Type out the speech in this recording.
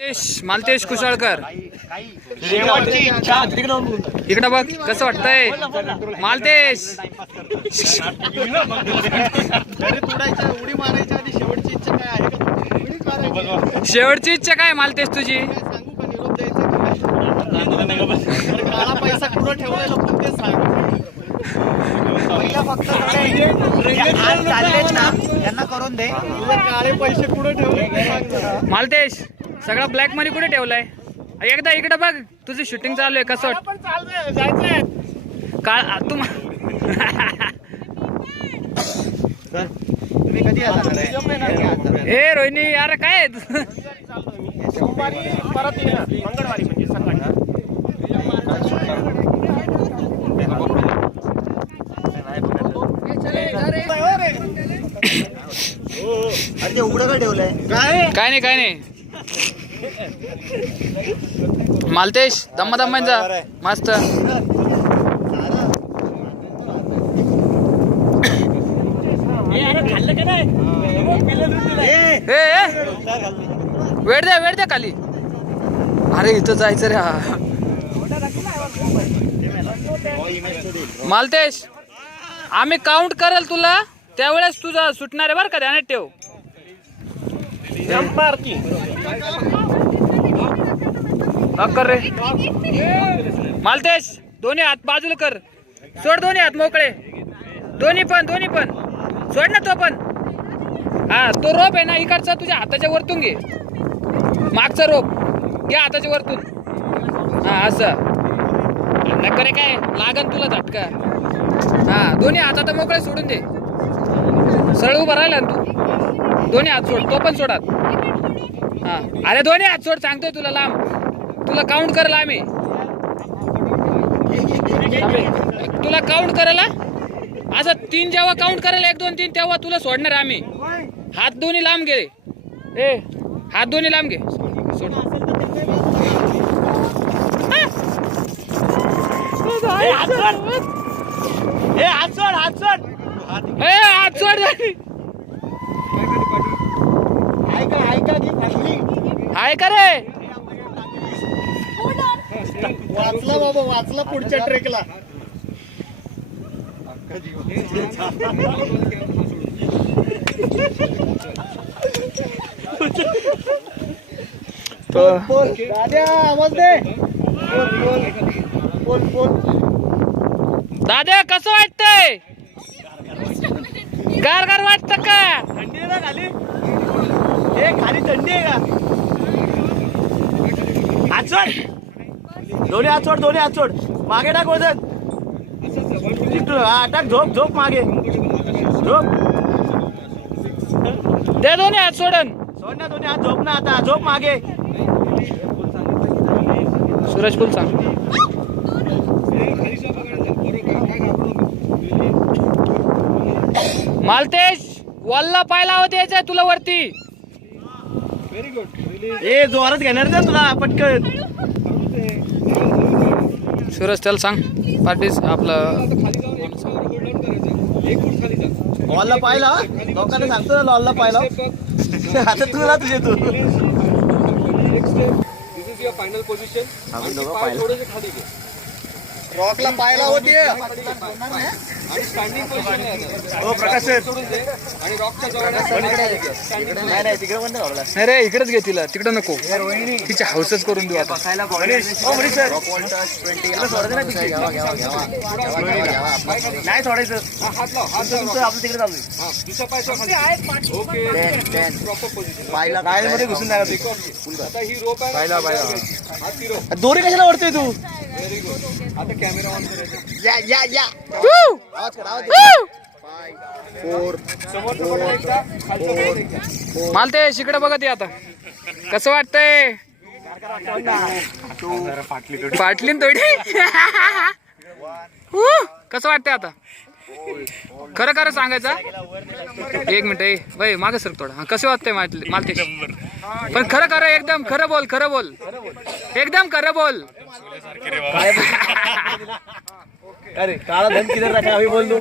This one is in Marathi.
मालतेश कुशळकर शेवटची इच्छा इकडं बघ कसं वाटतंय मालतेश. तरी तुडायच्या उडी मारायच्या आधी शेवटची इच्छा काय आहे का? उडी मारायची. शेवटची इच्छा काय मालतेश तुझी? काय सांगू का निरोप द्यायचा का? काळा पैसा कुठं ठेवलाय लोक ते सांग. पहिला फक्त त्यांना करून दे. काळे पैसे कुठं ठेवले ते सांग जरा. मालतेश सगळा ब्लॅक मनी कुठे ठेवलाय? एकदा इकडे बघ तुझी शूटिंग चालू आहे. कसं जायचंय तुम्ही कधी ए रोहिणी यार काय आहे? सोमवारी परत मंगळवारी म्हणजे सकाळी. अरे ते उघडं का ठेवलंय? काय नाही काय नाही. मालतेश दम्मा दम्मांचा मस्त. वेळ द्या खाली. अरे इथं जायचं रे. हा मालतेश आम्ही काउंट करेल तुला त्यावेळेस तुझा सुटणार आहे बरं का, ध्यानात ठेव. कर रे मालतेश. दोन्ही हात बाजूला कर. सोड दोन्ही हात मोकळे. दोन्ही पण सोड ना तो पण. हा तो रोप आहे ना इकडचा तुझ्या हाताच्या वरतून घे. मागचा रोप घ्या हाताच्या वरतून. हा असं नकर काय लागन तुला झटका. हा दोन्ही हात आता मोकळे सोडून दे. सरळ उभा राहिला ना तू. दोन्ही हात सोड. तो पण सोडात. हा अरे दोन्ही हात सोड सांगतोय तुला. लांब तुला काउंट करेल आम्ही. तुला काउंट करेल असं 3 जेव्हा काउंट करेल 1 2 3 तेव्हा तुला सोडणार आम्ही. हात दोन्ही लांब घे. ए हात दोन्ही लांब घे. सोड. हात सोड. हाय का रे? वाचला बाबा वाचला पुढच्या ट्रेकला. बोल दाद्या आवाज दे. बोल दादा कसं वाटतंय? गार वाटत का? थंडी आहे ना खाली? खाली थंडी आहे का? हात सोड. दोन्ही हात सोड. मागे टाक वजन. हा टाक. झोप मागे. झोप. दे दोन्ही हात सोडन. सोड ना दोन्ही हात. झोप ना आता. झोप मागे. सूरज बोल सांग. मालतेश वल्ला पाय लावत यायचंय तुला वरती. Very good. जोरात घेणार ना तुला पटकन. सूरज त्याला सांग पार्टीस आपलं लॉलला पाहिला. लोकांना सांगतो ना लॉलला पाहिला. आता तुला तुझे तू फायनल पोझिशन. रॉकला पाहिला होती. आणि स्टँडिंग पोझिशन हो प्रकाश सर. आणि रॉकच्या जवळ नाही तिकडे पण नाही. नाही रे इकडेच घे तिला. तिकडं नको. तिची हौसच करून देऊ आता. नाही सोडायचं. हात लाव. आपलं तिकडे चालू. दुसरा पाय खाली. Okay proper position. पाहिला मध्ये घुसून जायला. आता ही रोप आहे. हात ती रोप. दोरी कशाला ओढतोय तू? Very good. आता कॅमेरा ऑन करायचा. या आवाज कर. समोरचं बघा एकदा. खालचं बघा एकदा. मालतेश इकडे बघत ये आता. कसं वाटतंय? फाटली ना थोडी. कसं वाटतंय आता? खरं सांगायचं. 1 मिनिट वय मागं सर थोडं. कसं वाटतंय मालतेश? पण खरं एकदम खरं बोल. एकदम खरं बोल. अरे काळा धन किधर रखा अभी बोल दो.